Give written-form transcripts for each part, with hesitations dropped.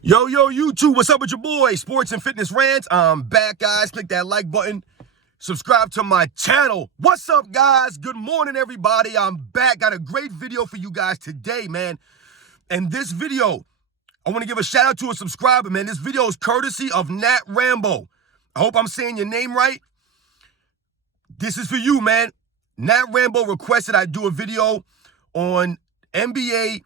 Yo, YouTube, what's up with your boy? Sports and Fitness Rants. I'm back, guys. Click that like button. Subscribe to my channel. What's up, guys? Good morning, everybody. I'm back. Got a great video for you guys today, man. And this video, I want to give a shout out to a subscriber, man. This video is courtesy of Nat Rambo. I hope I'm saying your name right. This is for you, man. Nat Rambo requested I do a video on NBA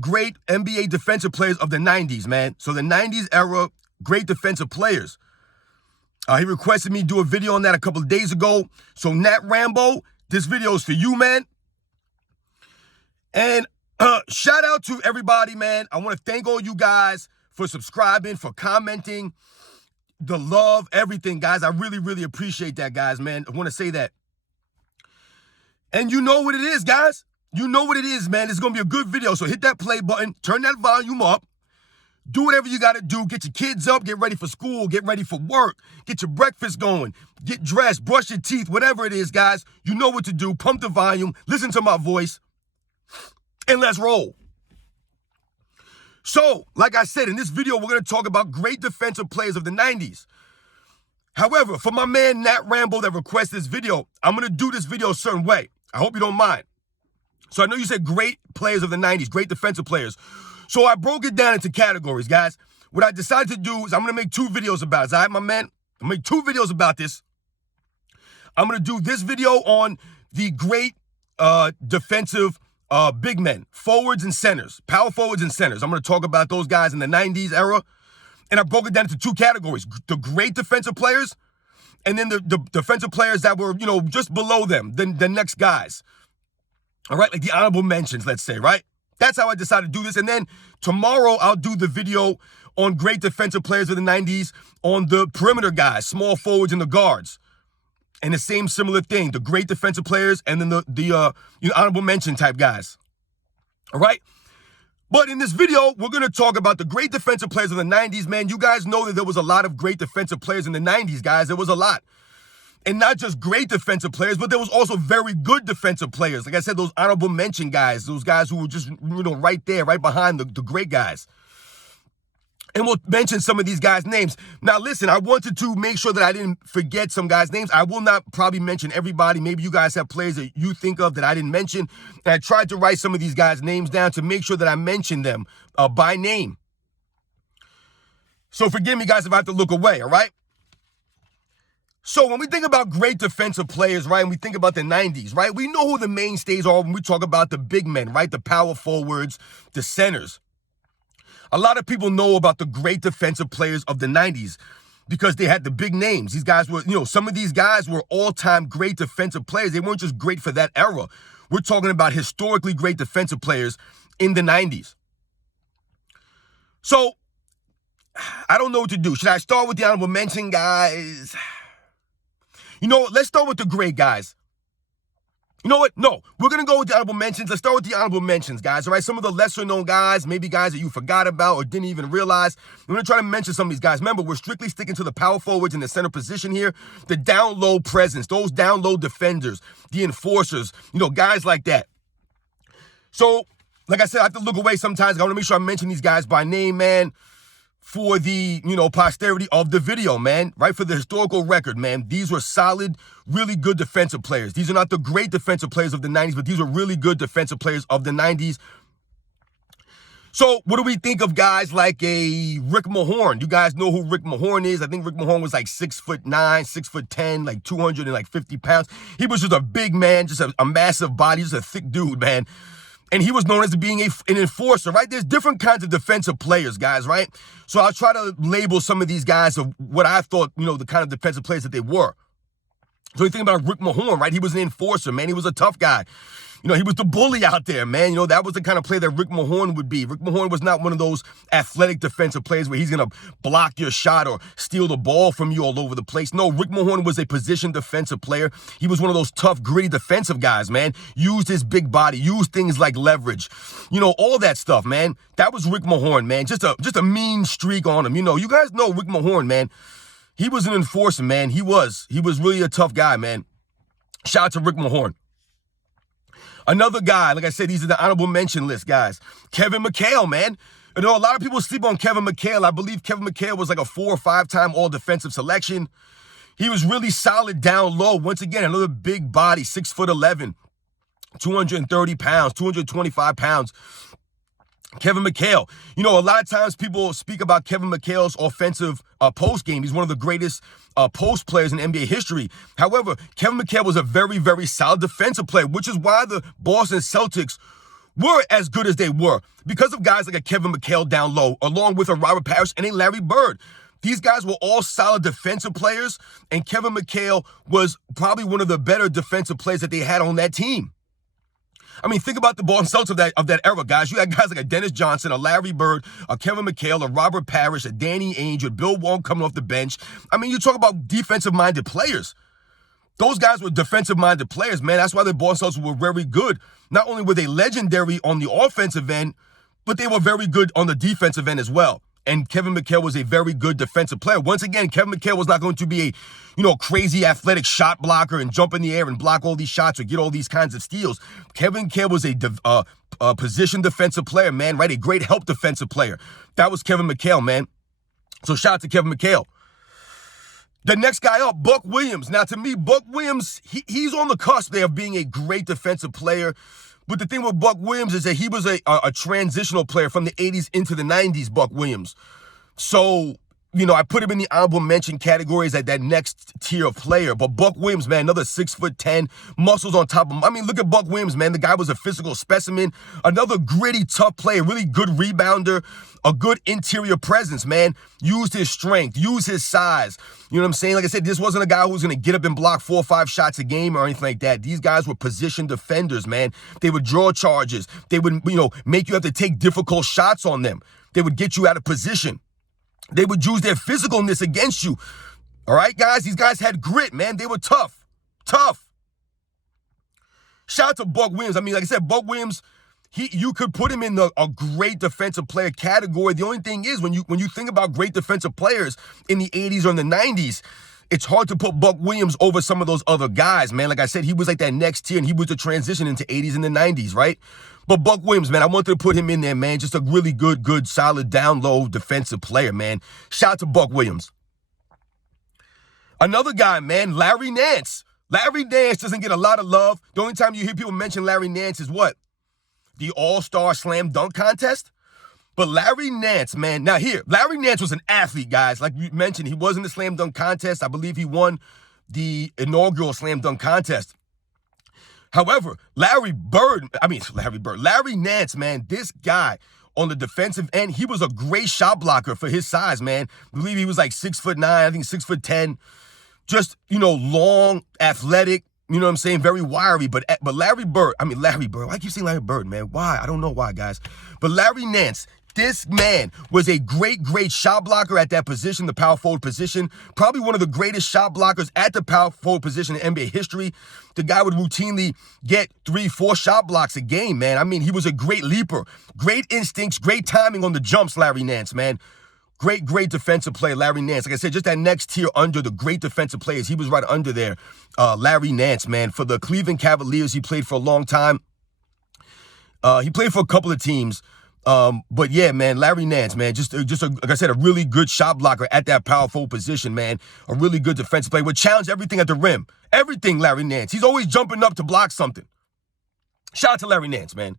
great NBA defensive players of the 90s, man. So the 90s era, great defensive players. He requested me do a video on that a couple of days ago. So Nat Rambo, this video is for you, man. And shout out to everybody, man. I want to thank all you guys for subscribing, for commenting, the love, everything, guys. I really, really appreciate that, guys, man. I want to say that. And you know what it is, guys. You know what it is, man. It's going to be a good video. So hit that play button. Turn that volume up. Do whatever you got to do. Get your kids up. Get ready for school. Get ready for work. Get your breakfast going. Get dressed. Brush your teeth. Whatever it is, guys. You know what to do. Pump the volume. Listen to my voice. And let's roll. So, like I said, in this video, we're going to talk about great defensive players of the 90s. However, for my man Nat Rambo that requested this video, I'm going to do this video a certain way. I hope you don't mind. So I know you said great players of the 90s, great defensive players. So I broke it down into categories, guys. What I decided to do is I'm going to make two videos about it. All right, my man? I'm going to make two videos about this. I'm going to do this video on the great defensive big men, forwards and centers, power forwards and centers. I'm going to talk about those guys in the 90s era. And I broke it down into two categories, the great defensive players and then the defensive players that were, just below them, the next guys. All right, like the honorable mentions, let's say, right? That's how I decided to do this. And then tomorrow, I'll do the video on great defensive players of the 90s on the perimeter guys, small forwards and the guards. And the same similar thing, the great defensive players and then the honorable mention type guys. All right? But in this video, we're going to talk about the great defensive players of the 90s, man. You guys know that there was a lot of great defensive players in the 90s, guys. There was a lot. And not just great defensive players, but there was also very good defensive players. Like I said, those honorable mention guys, those guys who were just, right there, right behind the great guys. And we'll mention some of these guys' names. Now, listen, I wanted to make sure that I didn't forget some guys' names. I will not probably mention everybody. Maybe you guys have players that you think of that I didn't mention. And I tried to write some of these guys' names down to make sure that I mention them by name. So forgive me, guys, if I have to look away, all right? So when we think about great defensive players, right, and we think about the 90s, right, we know who the mainstays are when we talk about the big men, right, the power forwards, the centers. A lot of people know about the great defensive players of the 90s because they had the big names. These guys were, some of these guys were all-time great defensive players. They weren't just great for that era. We're talking about historically great defensive players in the 90s. So I don't know what to do. Should I start with the honorable mention guys? You know what? Let's start with the great guys. You know what? No, we're going to go with the honorable mentions. Let's start with the honorable mentions, guys, all right? Some of the lesser-known guys, maybe guys that you forgot about or didn't even realize. We're going to try to mention some of these guys. Remember, we're strictly sticking to the power forwards in the center position here. The down-low presence, those down-low defenders, the enforcers, guys like that. So, like I said, I have to look away sometimes. I want to make sure I mention these guys by name, man, for the, posterity of the video, man, right? For the historical record, man. These were solid, really good defensive players. These are not the great defensive players of the 90s, but these are really good defensive players of the 90s. So what do we think of guys like a Rick Mahorn? You guys know who Rick Mahorn is. I think Rick Mahorn was like 6'9", 6'10", like 250 pounds. He was just a big man, just a massive body, just a thick dude, man. And he was known as being an enforcer, right? There's different kinds of defensive players, guys, right? So I'll try to label some of these guys of what I thought, the kind of defensive players that they were. So you think about Rick Mahorn, right? He was an enforcer, man. He was a tough guy. He was the bully out there, man. That was the kind of player that Rick Mahorn would be. Rick Mahorn was not one of those athletic defensive players where he's going to block your shot or steal the ball from you all over the place. No, Rick Mahorn was a position defensive player. He was one of those tough, gritty defensive guys, man. Used his big body, used things like leverage, all that stuff, man. That was Rick Mahorn, man. Just a mean streak on him. You guys know Rick Mahorn, man. He was an enforcer, man. He was really a tough guy, man. Shout out to Rick Mahorn. Another guy, like I said, these are the honorable mention list, guys. Kevin McHale, man. You know, a lot of people sleep on Kevin McHale. I believe Kevin McHale was like a 4 or 5-time all-defensive selection. He was really solid down low. Once again, another big body, 6'11", 230 pounds, 225 pounds. Kevin McHale. You know, a lot of times people speak about Kevin McHale's offensive post game. He's one of the greatest post players in NBA history. However, Kevin McHale was a very, very solid defensive player, which is why the Boston Celtics were as good as they were, because of guys like a Kevin McHale down low, along with a Robert Parrish and a Larry Bird. These guys were all solid defensive players, and Kevin McHale was probably one of the better defensive players that they had on that team. I mean, think about the Boston Celtics of that era, guys. You had guys like a Dennis Johnson, a Larry Bird, a Kevin McHale, a Robert Parrish, a Danny Ainge, a Bill Walton coming off the bench. I mean, you talk about defensive-minded players. Those guys were defensive-minded players, man. That's why the Boston Celtics were very good. Not only were they legendary on the offensive end, but they were very good on the defensive end as well. And Kevin McHale was a very good defensive player. Once again, Kevin McHale was not going to be a, crazy athletic shot blocker and jump in the air and block all these shots or get all these kinds of steals. Kevin McHale was a position defensive player, man, right? A great help defensive player. That was Kevin McHale, man. So shout out to Kevin McHale. The next guy up, Buck Williams. Now, to me, Buck Williams, he's on the cusp there of being a great defensive player. But the thing with Buck Williams is that he was a transitional player from the 80s into the 90s, Buck Williams. So, I put him in the honorable mention categories at that next tier of player. But Buck Williams, man, another 6'10", muscles on top of him. I mean, look at Buck Williams, man. The guy was a physical specimen. Another gritty, tough player, really good rebounder, a good interior presence, man. Used his strength, used his size. You know what I'm saying? Like I said, this wasn't a guy who was going to get up and block 4 or 5 shots a game or anything like that. These guys were position defenders, man. They would draw charges. They would, make you have to take difficult shots on them. They would get you out of position. They would use their physicalness against you. All right, guys? These guys had grit, man. They were tough. Tough. Shout out to Buck Williams. I mean, like I said, Buck Williams, you could put him in a great defensive player category. The only thing is, when you think about great defensive players in the 80s or in the 90s, it's hard to put Buck Williams over some of those other guys, man. Like I said, he was like that next tier, and he was the transition into 80s and the 90s, right? But Buck Williams, man, I wanted to put him in there, man. Just a really good, solid, down-low defensive player, man. Shout out to Buck Williams. Another guy, man, Larry Nance. Larry Nance doesn't get a lot of love. The only time you hear people mention Larry Nance is what? The All-Star Slam Dunk Contest? But Larry Nance, man, now here, Larry Nance was an athlete, guys. Like you mentioned, he was in the Slam Dunk Contest. I believe he won the inaugural Slam Dunk Contest. However, Larry Nance, man, this guy on the defensive end, he was a great shot blocker for his size, man. I believe he was like 6'9", I think 6'10". Just, long, athletic, you know what I'm saying? Very wiry. But Larry Bird, why do I keep saying Larry Bird, man? Why? I don't know why, guys. But Larry Nance, this man was a great shot blocker at that position, the power forward position. Probably one of the greatest shot blockers at the power forward position in NBA history. The guy would routinely get 3-4 shot blocks a game, man. I mean, he was a great leaper. Great instincts, great timing on the jumps, Larry Nance, man. Great defensive player, Larry Nance. Like I said, just that next tier under the great defensive players. He was right under there. Larry Nance, man. For the Cleveland Cavaliers, he played for a long time. He played for a couple of teams. But yeah, man, Larry Nance, man, like I said, a really good shot blocker at that power forward position, man. A really good defensive player. Would challenge everything at the rim. Everything, Larry Nance. He's always jumping up to block something. Shout out to Larry Nance, man.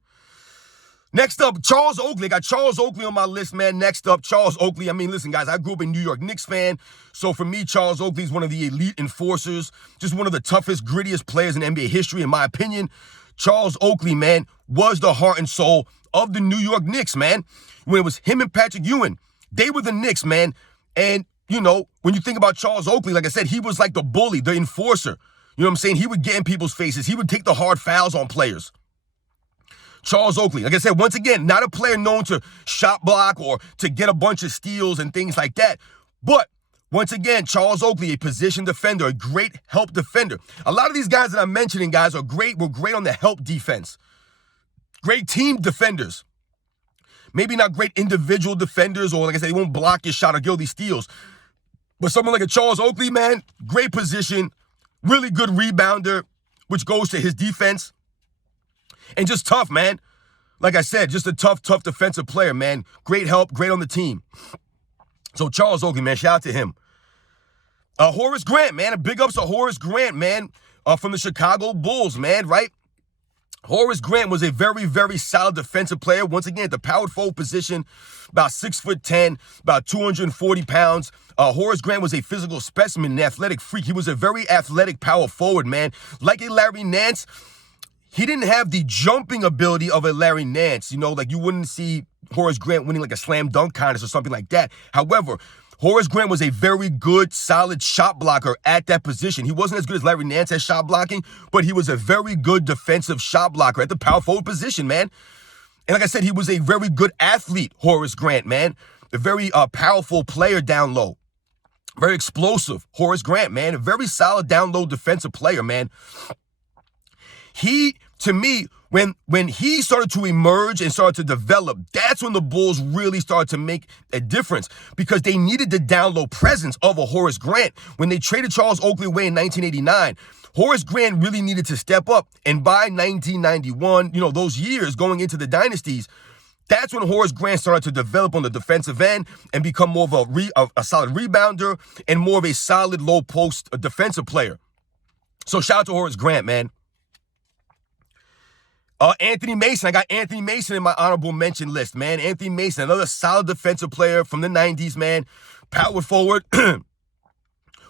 Next up, Charles Oakley. I got Charles Oakley on my list, man. Next up, Charles Oakley. I mean, listen, guys, I grew up a New York Knicks fan. So for me, Charles Oakley is one of the elite enforcers. Just one of the toughest, grittiest players in NBA history, in my opinion. Charles Oakley, man, was the heart and soul of the New York Knicks, man. When it was him and Patrick Ewing, they were the Knicks, man. And, when you think about Charles Oakley, like I said, he was like the bully, the enforcer. You know what I'm saying? He would get in people's faces. He would take the hard fouls on players. Charles Oakley, like I said, once again, not a player known to shot block or to get a bunch of steals and things like that. But once again, Charles Oakley, a position defender, a great help defender. A lot of these guys that I'm mentioning, guys, were great on the help defense. Great team defenders. Maybe not great individual defenders, or like I said, they won't block your shot or get all these steals. But someone like a Charles Oakley, man, great position, really good rebounder, which goes to his defense. And just tough, man. like I said, just a tough defensive player, man. Great help, great on the team. So Charles Oakley, man, shout out to him. Horace Grant, man. Big ups to Horace Grant, man, from the Chicago Bulls, man, right? Horace Grant was a very, very solid defensive player. Once again, at the power forward position, about 6'10", about 240 pounds. Horace Grant was a physical specimen, an athletic freak. He was a very athletic power forward, man. Like a Larry Nance, he didn't have the jumping ability of a Larry Nance. You know, like you wouldn't see Horace Grant winning like a slam dunk contest or something like that. However, Horace Grant was a very good, solid shot blocker at that position. He wasn't as good as Larry Nance at shot blocking, but he was a very good defensive shot blocker at the power forward position, man. And like I said, he was a very good athlete, Horace Grant, man. A very powerful player down low. Very explosive, Horace Grant, man. A very solid down low defensive player, man. He, to me, when he started to emerge and started to develop, that's when the Bulls really started to make a difference because they needed the down low presence of a Horace Grant. When they traded Charles Oakley away in 1989, Horace Grant really needed to step up. And by 1991, you know, those years going into the dynasties, that's when Horace Grant started to develop on the defensive end and become more of a solid rebounder and more of a solid low post defensive player. So shout out to Horace Grant, man. Anthony Mason. I got Anthony Mason in my honorable mention list, man. Anthony Mason, another solid defensive player from the 90s, man. Power forward.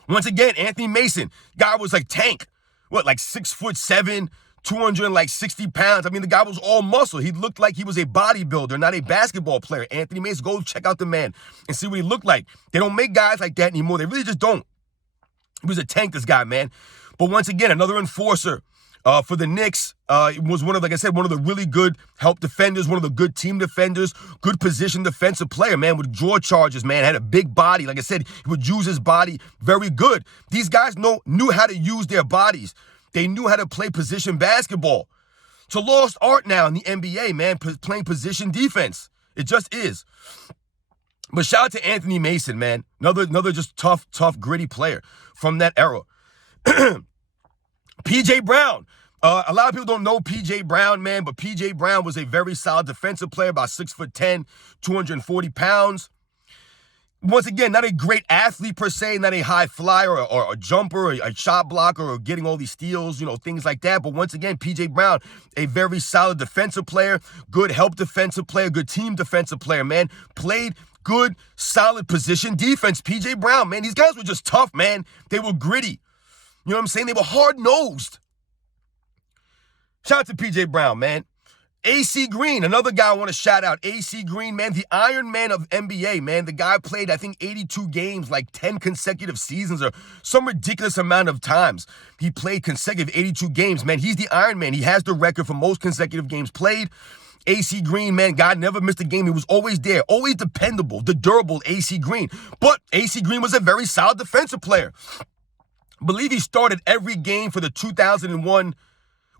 Once again, Anthony Mason. Guy was like tank. What, like 6'7", 260 pounds. I mean, the guy was all muscle. He looked like he was a bodybuilder, not a basketball player. Anthony Mason, go check out the man and see what he looked like. They don't make guys like that anymore. They really just don't. He was a tank, this guy, man. But once again, another enforcer. For the Knicks, was one of, like I said, one of the really good help defenders, one of the good team defenders, good position defensive player, man, with draw charges, man, had a big body. Like I said, he would use his body very good. These guys knew how to use their bodies. They knew how to play position basketball. It's a lost art now in the NBA, man, playing position defense. It just is. But shout out to Anthony Mason, man. Another just tough, gritty player from that era. P.J. Brown. A lot of people don't know P.J. Brown, man, but P.J. Brown was a very solid defensive player, about 6'10", 240 pounds. Once again, not a great athlete per se, not a high flyer or a jumper or a shot blocker or getting all these steals, you know, things like that. But once again, P.J. Brown, a very solid defensive player, good help defensive player, good team defensive player, man. Played good, solid position defense. P.J. Brown, man, these guys were just tough, man. They were gritty. You know what I'm saying? They were hard-nosed. Shout out to P.J. Brown, man. A.C. Green, another guy I want to shout out. A.C. Green, man, the Iron Man of NBA, man. The guy played, I think, 82 games, like 10 consecutive seasons or some ridiculous amount of times. He played consecutive 82 games, man. He's the Iron Man. He has the record for most consecutive games played. A.C. Green, man, God never missed a game. He was always there, always dependable, the durable A.C. Green. But A.C. Green was a very solid defensive player. I believe he started every game for the 2001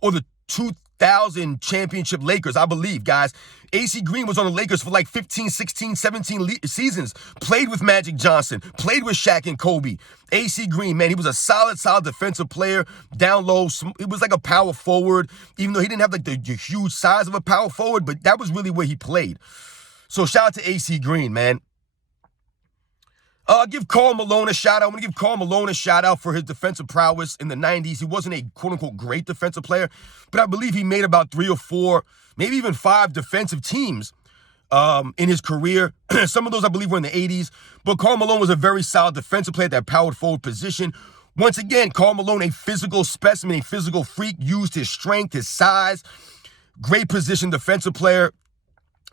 or the 2000 championship Lakers, I believe, guys. A.C. Green was on the Lakers for like 15, 16, 17 seasons. Played with Magic Johnson. Played with Shaq and Kobe. A.C. Green, man, he was a solid defensive player. Down low, he was like a power forward, even though he didn't have like the huge size of a power forward, but that was really where he played. So shout out to A.C. Green, man. I'll give Karl Malone a shout out. I'm going to give Karl Malone a shout out for his defensive prowess in the 90s. He wasn't a quote-unquote great defensive player, but I believe he made about 3 or 4, maybe even 5 defensive teams in his career. Some of those, I believe, were in the 80s. But Karl Malone was a very solid defensive player at that power forward position. Once again, Karl Malone, a physical specimen, a physical freak, used his strength, his size. Great position defensive player.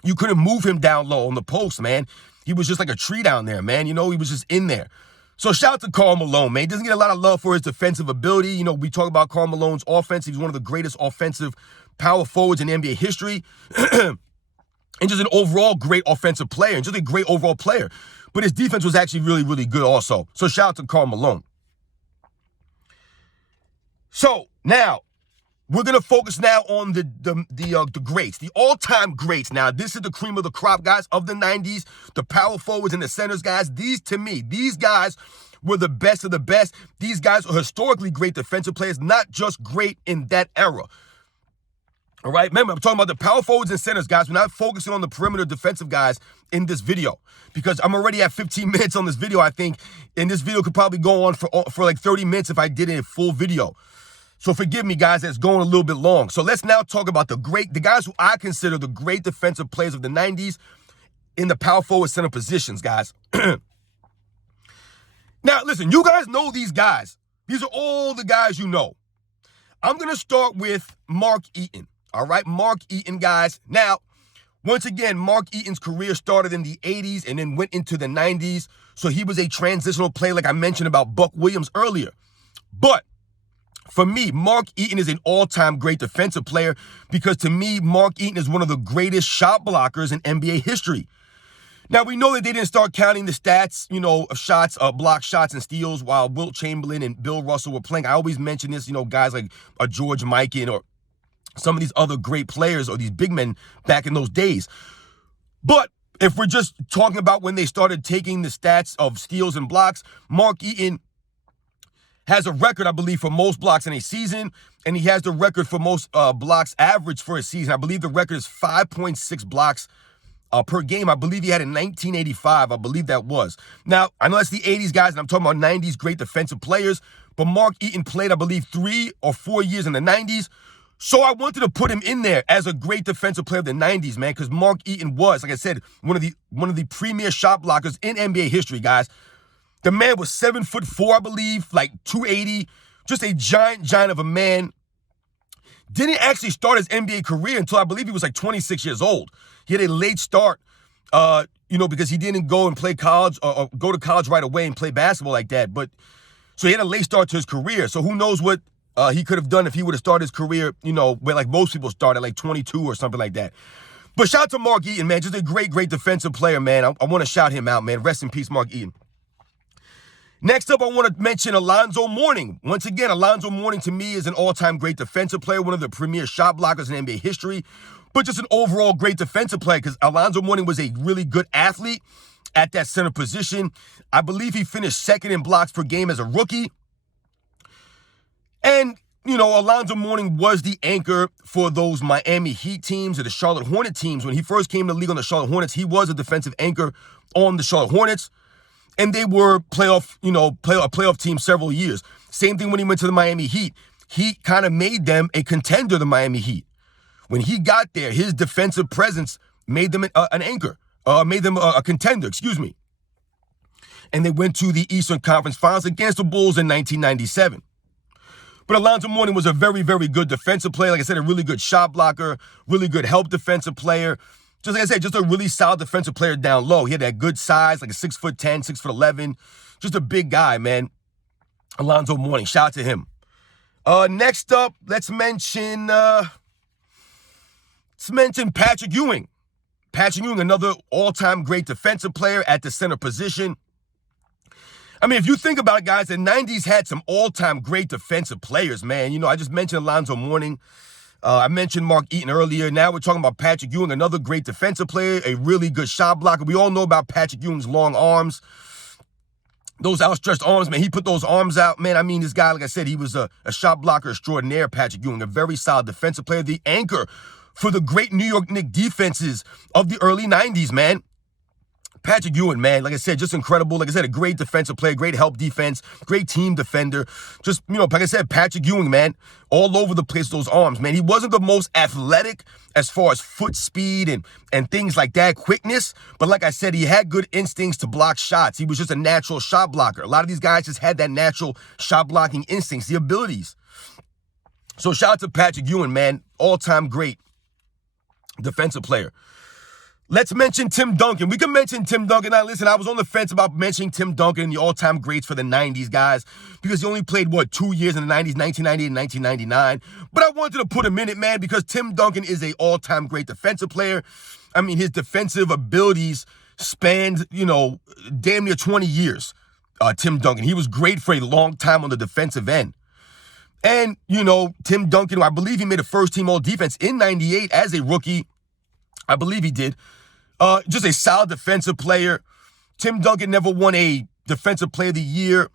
You couldn't move him down low on the post, man. He was just like a tree down there, man. You know, he was just in there. So shout out to Karl Malone, man. He doesn't get a lot of love for his defensive ability. You know, we talk about Karl Malone's offense. He's one of the greatest offensive power forwards in NBA history. And just an overall great offensive player and just a great overall player. But his defense was actually really, really good also. So shout out to Karl Malone. So now, we're going to focus now on the greats, the all-time greats. Now, this is the cream of the crop, guys, of the 90s, the power forwards and the centers, guys. These guys were the best of the best. These guys are historically great defensive players, not just great in that era. All right, remember, I'm talking about the power forwards and centers, guys. We're not focusing on the perimeter defensive guys in this video because I'm already at 15 minutes on this video, I think. And this video could probably go on for like 30 minutes if I did a full video. So forgive me, guys, that's going a little bit long. So let's now talk about the guys who I consider the great defensive players of the 90s in the power forward center positions, guys. Now, listen, you guys know these guys. These are all the guys you know. I'm going to start with Mark Eaton. All right, Mark Eaton, guys. Now, once again, Mark Eaton's career started in the 80s and then went into the 90s. So he was a transitional player like I mentioned about Buck Williams earlier. But for me, Mark Eaton is an all-time great defensive player because to me, Mark Eaton is one of the greatest shot blockers in NBA history. Now, we know that they didn't start counting the stats, you know, of shots, block shots and steals while Wilt Chamberlain and Bill Russell were playing. I always mention this, you know, guys like George Mikan or some of these other great players or these big men back in those days. But if we're just talking about when they started taking the stats of steals and blocks, Mark Eaton has a record, I believe, for most blocks in a season, and he has the record for most blocks average for a season. I believe the record is 5.6 blocks per game. I believe he had in 1985. I believe that was. Now, I know that's the 80s, guys, and I'm talking about 90s great defensive players, but Mark Eaton played, I believe, 3 or 4 years in the 90s. So I wanted to put him in there as a great defensive player of the 90s, man, because Mark Eaton was, like I said, one of the premier shot blockers in NBA history, guys. The man was 7'4", I believe, like 280, just a giant of a man. Didn't actually start his NBA career until I believe he was like 26 years old. He had a late start, you know, because he didn't go and play college or go to college right away and play basketball like that. But so he had a late start to his career. So who knows what he could have done if he would have started his career, you know, where like most people start at like 22 or something like that. But shout out to Mark Eaton, man. Just a great defensive player, man. I want to shout him out, man. Rest in peace, Mark Eaton. Next up, I want to mention Alonzo Mourning. Once again, Alonzo Mourning to me is an all-time great defensive player, one of the premier shot blockers in NBA history, but just an overall great defensive player because Alonzo Mourning was a really good athlete at that center position. I believe he finished second in blocks per game as a rookie. And, you know, Alonzo Mourning was the anchor for those Miami Heat teams or the Charlotte Hornet teams. When he first came to the league on the Charlotte Hornets, he was a defensive anchor on the Charlotte Hornets. And they were playoff team several years. Same thing when he went to the Miami Heat. He kind of made them a contender, the Miami Heat. When he got there, his defensive presence made them an anchor, made them a contender, excuse me. And they went to the Eastern Conference Finals against the Bulls in 1997. But Alonzo Mourning was a very good defensive player. Like I said, a really good shot blocker, really good help defensive player. Just like I said, just a really solid defensive player down low. He had that good size, like a 6'10", 6'11". Just a big guy, man. Alonzo Mourning. Shout out to him. Next up, let's mention Patrick Ewing. Patrick Ewing, another all-time great defensive player at the center position. I mean, if you think about it, guys, the 90s had some all-time great defensive players, man. You know, I just mentioned Alonzo Mourning. I mentioned Mark Eaton earlier. Now we're talking about Patrick Ewing, another great defensive player, a really good shot blocker. We all know about Patrick Ewing's long arms, those outstretched arms, man. He put those arms out, man. I mean, this guy, like I said, he was a shot blocker extraordinaire, Patrick Ewing, a very solid defensive player, the anchor for the great New York Knicks defenses of the early 90s, man. Patrick Ewing, man, like I said, just incredible. Like I said, a great defensive player, great help defense, great team defender. Just, you know, like I said, Patrick Ewing, man, all over the place, those arms, man. He wasn't the most athletic as far as foot speed and things like that, quickness. But like I said, he had good instincts to block shots. He was just a natural shot blocker. A lot of these guys just had that natural shot blocking instincts, the abilities. So shout out to Patrick Ewing, man, all-time great defensive player. Let's mention Tim Duncan. We can mention Tim Duncan. Now, listen, I was on the fence about mentioning Tim Duncan in the all-time greats for the 90s, guys, because he only played, 2 years in the 90s, 1998 and 1999. But I wanted to put him in it, man, because Tim Duncan is a all-time great defensive player. I mean, his defensive abilities spanned, you know, damn near 20 years, Tim Duncan. He was great for a long time on the defensive end. And, you know, Tim Duncan, I believe he made a first-team all-defense in 98 as a rookie. I believe he did. Just a solid defensive player. Tim Duncan never won a Defensive Player of the Year.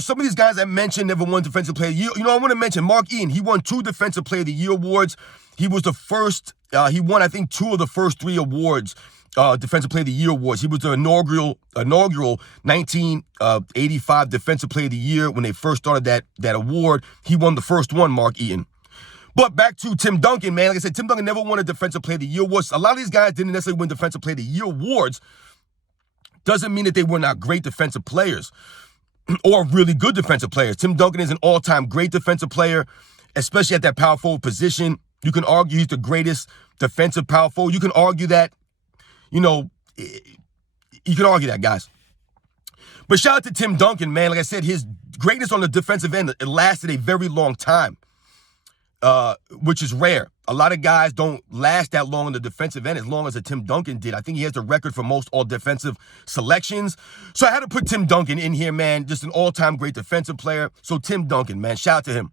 Some of these guys I mentioned never won Defensive Player of the Year. I want to mention Mark Eaton. He won 2 Defensive Player of the Year awards. He was the first. He won, I think, 2 of the first 3 awards, Defensive Player of the Year awards. He was the inaugural 1985 Defensive Player of the Year when they first started that award. He won the first one, Mark Eaton. But back to Tim Duncan, man. Like I said, Tim Duncan never won a Defensive Player of the Year award. A lot of these guys didn't necessarily win Defensive Player of the Year awards. Doesn't mean that they were not great defensive players or really good defensive players. Tim Duncan is an all-time great defensive player, especially at that power forward position. You can argue he's the greatest defensive power forward. You can argue that, you can argue that, guys. But shout out to Tim Duncan, man. Like I said, his greatness on the defensive end, it lasted a very long time, which is rare. A lot of guys don't last that long on the defensive end as long as a Tim Duncan did. I think he has the record for most all-defensive selections. So I had to put Tim Duncan in here, man. Just an all-time great defensive player. So Tim Duncan, man. Shout out to him.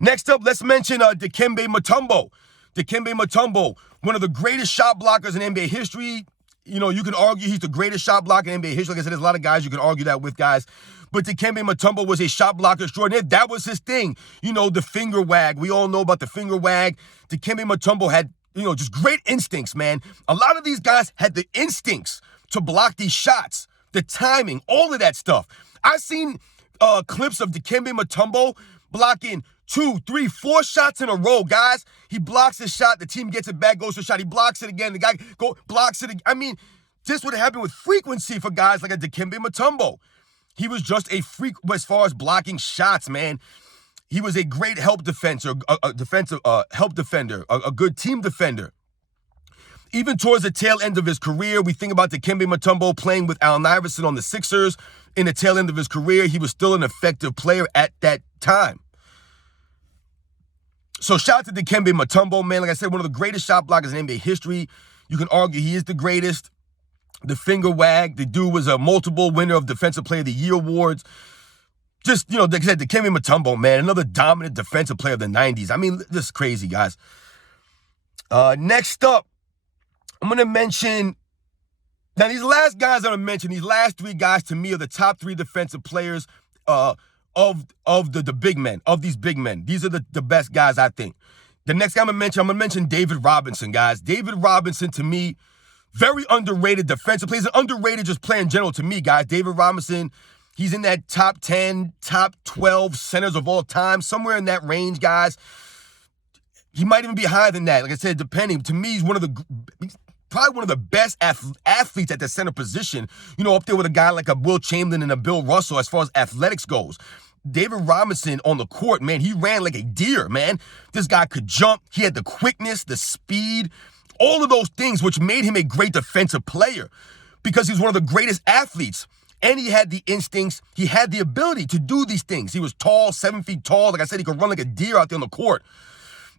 Next up, let's mention Dikembe Mutombo. Dikembe Mutombo, one of the greatest shot blockers in NBA history. You can argue he's the greatest shot blocker in NBA history. Like I said, there's a lot of guys you can argue that with, guys. But Dikembe Mutombo was a shot blocker extraordinaire. That was his thing. The finger wag. We all know about the finger wag. Dikembe Mutombo had, just great instincts, man. A lot of these guys had the instincts to block these shots, the timing, all of that stuff. I've seen clips of Dikembe Mutombo blocking 2, 3, 4 shots in a row, guys. He blocks his shot. The team gets it back, goes to a shot. He blocks it again. The guy blocks it again. I mean, this would happen with frequency for guys like a Dikembe Mutombo. He was just a freak as far as blocking shots, man. He was a great help defender, a good team defender. Even towards the tail end of his career, we think about Dikembe Mutombo playing with Allen Iverson on the Sixers. In the tail end of his career, he was still an effective player at that time. So shout out to Dikembe Mutombo, man. Like I said, one of the greatest shot blockers in NBA history. You can argue he is the greatest. The finger wag. The dude was a multiple winner of Defensive Player of the Year awards. Just, like I said, Dikembe Mutombo, man. Another dominant defensive player of the 90s. I mean, this is crazy, guys. Next up, I'm going to mention... Now, these last guys I'm going to mention, these last 3 guys to me are the top 3 defensive players of the big men, of these big men. These are the best guys, I think. The next guy I'm going to mention David Robinson, guys. David Robinson, to me, very underrated defensive player. He's an underrated just player in general to me, guys. David Robinson, he's in that top 10, top 12 centers of all time, somewhere in that range, guys. He might even be higher than that. Like I said, depending. To me, he's probably one of the best athletes at the center position, up there with a guy like a Will Chamberlain and a Bill Russell as far as athletics goes. David Robinson on the court, man, he ran like a deer, man. This guy could jump. He had the quickness, the speed, all of those things, which made him a great defensive player because he's one of the greatest athletes. And he had the instincts. He had the ability to do these things. He was tall, 7 feet tall. Like I said, he could run like a deer out there on the court.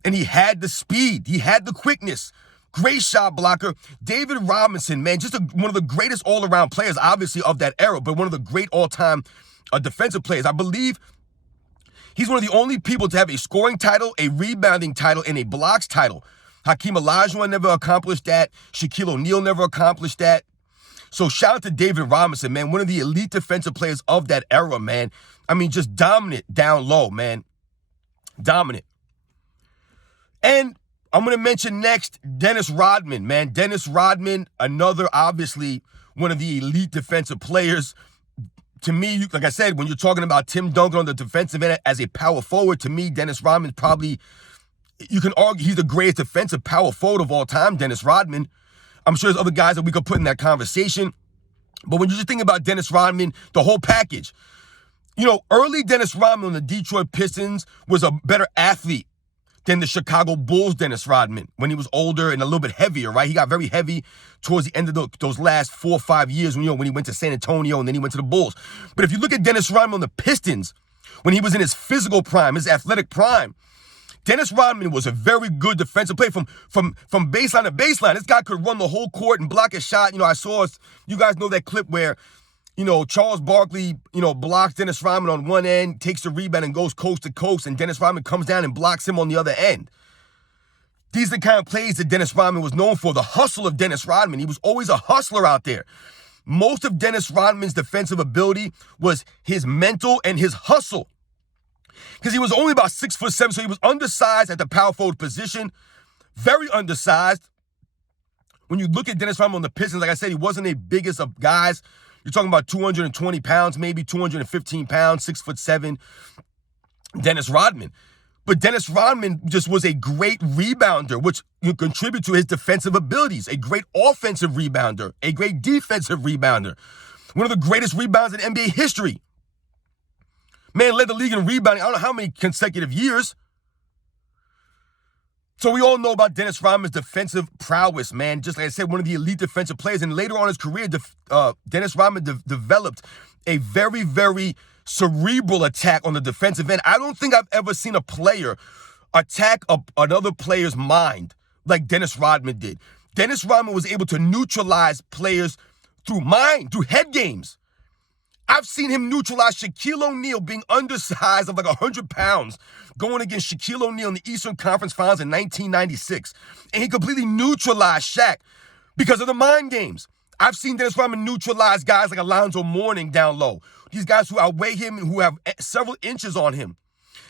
And he had the speed. He had the quickness. Great shot blocker. David Robinson, man, just one of the greatest all-around players, obviously, of that era, but one of the great all-time defensive players. I believe he's one of the only people to have a scoring title, a rebounding title, and a blocks title. Hakeem Olajuwon never accomplished that. Shaquille O'Neal never accomplished that. So shout out to David Robinson, man, one of the elite defensive players of that era, man. I mean, just dominant down low, man. Dominant. And I'm going to mention next Dennis Rodman, man. Dennis Rodman, another, obviously, one of the elite defensive players. To me, like I said, when you're talking about Tim Duncan on the defensive end as a power forward, to me, Dennis Rodman probably, you can argue he's the greatest defensive power forward of all time, Dennis Rodman. I'm sure there's other guys that we could put in that conversation. But when you just think about Dennis Rodman, the whole package, early Dennis Rodman on the Detroit Pistons was a better athlete than the Chicago Bulls Dennis Rodman when he was older and a little bit heavier, right? He got very heavy towards the end of those last 4 or 5 years when he went to San Antonio and then he went to the Bulls. But if you look at Dennis Rodman on the Pistons, when he was in his physical prime, his athletic prime, Dennis Rodman was a very good defensive player from baseline to baseline. This guy could run the whole court and block a shot. You guys know that clip where, Charles Barkley, blocks Dennis Rodman on one end, takes the rebound and goes coast to coast, and Dennis Rodman comes down and blocks him on the other end. These are the kind of plays that Dennis Rodman was known for, the hustle of Dennis Rodman. He was always a hustler out there. most of Dennis Rodman's defensive ability was his mental and his hustle. Because he was only about 6'7", so he was undersized at the power forward position. Very undersized. When you look at Dennis Rodman on the Pistons, like I said, he wasn't the biggest of guys. You're talking about 220 pounds, maybe 215 pounds, 6'7", Dennis Rodman. But Dennis Rodman just was a great rebounder, which you contribute to his defensive abilities. A great offensive rebounder, a great defensive rebounder. One of the greatest rebounds in NBA history. Man led the league in rebounding, I don't know how many consecutive years. So we all know about Dennis Rodman's defensive prowess, man. Just like I said, one of the elite defensive players. And later on in his career, Dennis Rodman developed a very, very cerebral attack on the defensive end. I don't think I've ever seen a player attack another player's mind like Dennis Rodman did. Dennis Rodman was able to neutralize players through head games. I've seen him neutralize Shaquille O'Neal being undersized of like 100 pounds going against Shaquille O'Neal in the Eastern Conference Finals in 1996. And he completely neutralized Shaq because of the mind games. I've seen Dennis Rodman neutralize guys like Alonzo Mourning down low. These guys who outweigh him and who have several inches on him.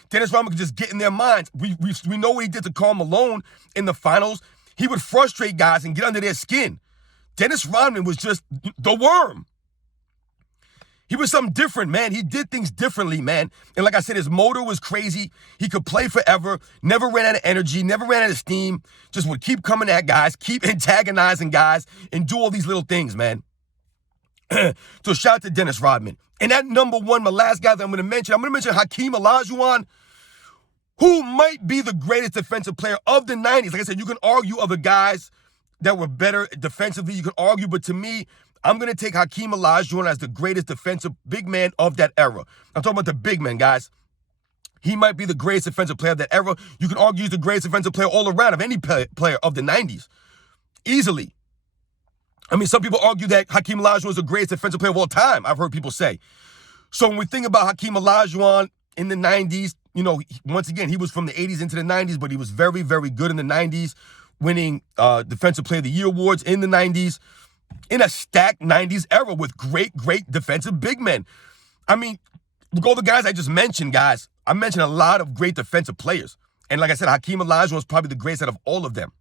Dennis Rodman could just get in their minds. We know what he did to Karl Malone in the finals. He would frustrate guys and get under their skin. Dennis Rodman was just the worm. He was something different, man. He did things differently, man. And like I said, his motor was crazy. He could play forever, never ran out of energy, never ran out of steam, just would keep coming at guys, keep antagonizing guys, and do all these little things, man. So shout out to Dennis Rodman. And that number one, my last guy that I'm going to mention Hakeem Olajuwon, who might be the greatest defensive player of the 90s. Like I said, you can argue other guys that were better defensively. You can argue, but to me, I'm going to take Hakeem Olajuwon as the greatest defensive big man of that era. I'm talking about the big man, guys. He might be the greatest defensive player of that era. You can argue he's the greatest defensive player all around of any player of the 90s. Easily. I mean, some people argue that Hakeem Olajuwon is the greatest defensive player of all time, I've heard people say. So when we think about Hakeem Olajuwon in the 90s, you know, once again, he was from the 80s into the 90s, but he was very, very good in the 90s, winning Defensive Player of the Year awards in the 90s. In a stacked 90s era with great, great defensive big men. I mean, look, all the guys I just mentioned, guys. I mentioned a lot of great defensive players. And like I said, Hakeem Olajuwon was probably the greatest out of all of them.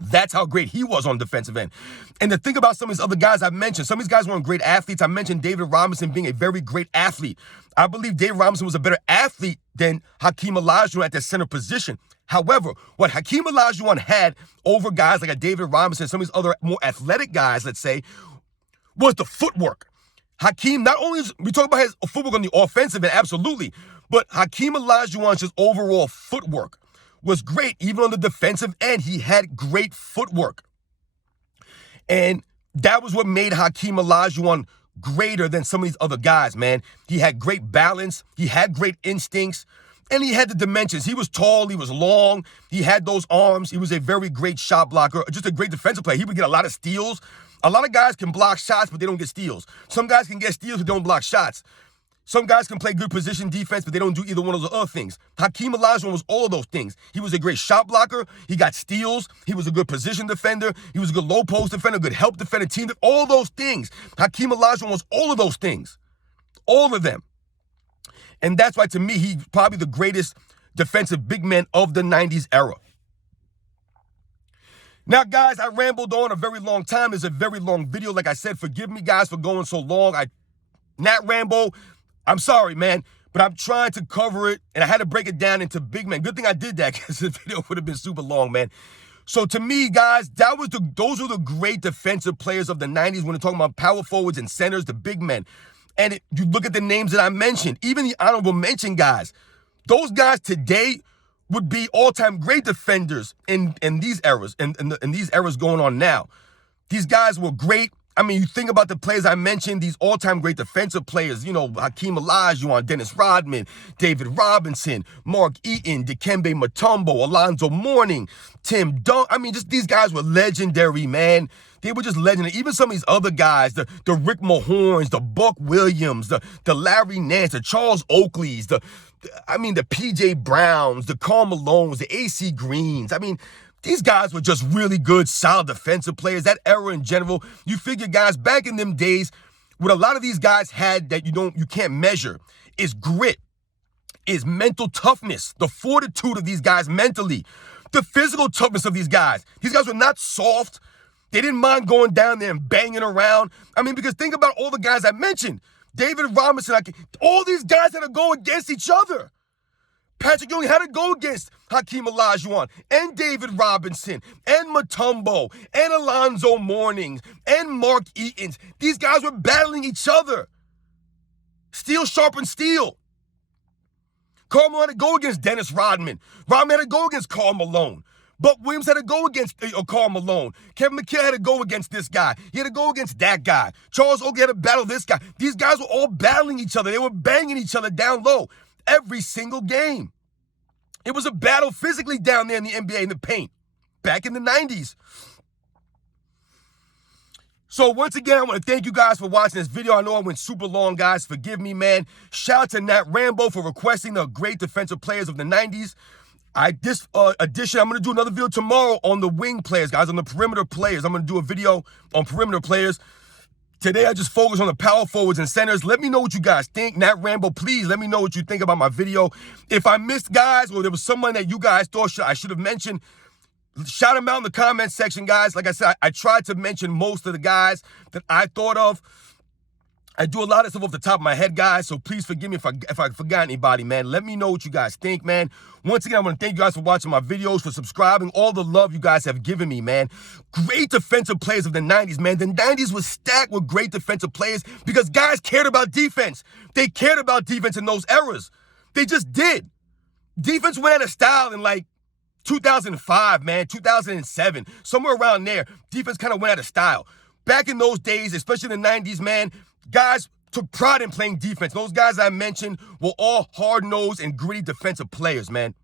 That's how great he was on the defensive end. And to think about some of these other guys I mentioned, some of these guys weren't great athletes. I mentioned David Robinson being a very great athlete. I believe David Robinson was a better athlete than Hakeem Olajuwon at the center position. However, what Hakeem Olajuwon had over guys like a David Robinson, some of these other more athletic guys, let's say, was the footwork. Hakeem, not only is, we talk about his footwork on the offensive end, absolutely, but Hakeem Olajuwon's just overall footwork was great. Even on the defensive end, he had great footwork. And that was what made Hakeem Olajuwon greater than some of these other guys, man. He had great balance. He had great instincts. And he had the dimensions. He was tall. He was long. He had those arms. He was a very great shot blocker, just a great defensive player. He would get a lot of steals. A lot of guys can block shots, but they don't get steals. Some guys can get steals, but don't block shots. Some guys can play good position defense, but they don't do either one of those other things. Hakeem Olajuwon was all of those things. He was a great shot blocker. He got steals. He was a good position defender. He was a good low post defender, good help defender, team, all those things. Hakeem Olajuwon was all of those things. All of them. And that's why, to me, he's probably the greatest defensive big man of the 90s era. Now, guys, I rambled on a very long time. It's a very long video. Like I said, forgive me, guys, for going so long. Not Rambo. I'm sorry, man. But I'm trying to cover it, and I had to break it down into big men. Good thing I did that, because the video would have been super long, man. So to me, guys, those were the great defensive players of the 90s when we're talking about power forwards and centers, the big men. And you look at the names that I mentioned, even the honorable mention guys, those guys today would be all-time great defenders in these eras, in these eras going on now. These guys were great. I mean, you think about the players I mentioned, these all-time great defensive players, you know, Hakeem Olajuwon, Dennis Rodman, David Robinson, Mark Eaton, Dikembe Mutombo, Alonzo Mourning, Tim Duncan. I mean, just these guys were legendary, man. They were just legendary. Even some of these other guys, the Rick Mahorns, the Buck Williams, the Larry Nance, the Charles Oakleys, the P.J. Browns, the Karl Malones, the A.C. Greens. I mean, These guys were just really good, solid defensive players. That era in general, you figure guys back in them days, what a lot of these guys had that you can't measure is grit, is mental toughness, the fortitude of these guys mentally, the physical toughness of these guys. These guys were not soft. They didn't mind going down there and banging around. I mean, because think about all the guys I mentioned. David Robinson, all these guys had to go against each other. Patrick Ewing had to go against Hakeem Olajuwon and David Robinson and Mutombo and Alonzo Mournings and Mark Eatons. These guys were battling each other. Steel sharpened steel. Karl Malone had to go against Dennis Rodman. Rodman had to go against Karl Malone. Buck Williams had to go against Karl Malone. Kevin McHale had to go against this guy. He had to go against that guy. Charles Oakley had to battle this guy. These guys were all battling each other. They were banging each other down low every single game. It was a battle physically down there in the NBA in the paint back in the 90s. So once again, I want to thank you guys for watching this video. I know I went super long, guys. Forgive me, man. Shout out to Nat Rambo for requesting the great defensive players of the 90s. This edition, I'm going to do another video tomorrow on the wing players, guys, on the perimeter players. I'm going to do a video on perimeter players. Today, I just focus on the power forwards and centers. Let me know what you guys think. Nat Rambo, please let me know what you think about my video. If I missed guys or there was someone that you guys thought I should have mentioned, shout them out in the comment section, guys. Like I said, I tried to mention most of the guys that I thought of. I do a lot of stuff off the top of my head, guys, so please forgive me if I forgot anybody, man. Let me know what you guys think, man. Once again, I want to thank you guys for watching my videos, for subscribing, all the love you guys have given me, man. Great defensive players of the 90s, man. The 90s was stacked with great defensive players because guys cared about defense. They cared about defense in those eras. They just did. Defense went out of style in, 2005, man, 2007, somewhere around there. Defense kind of went out of style. Back in those days, especially in the 90s, man, guys took pride in playing defense. Those guys I mentioned were all hard-nosed and gritty defensive players, man.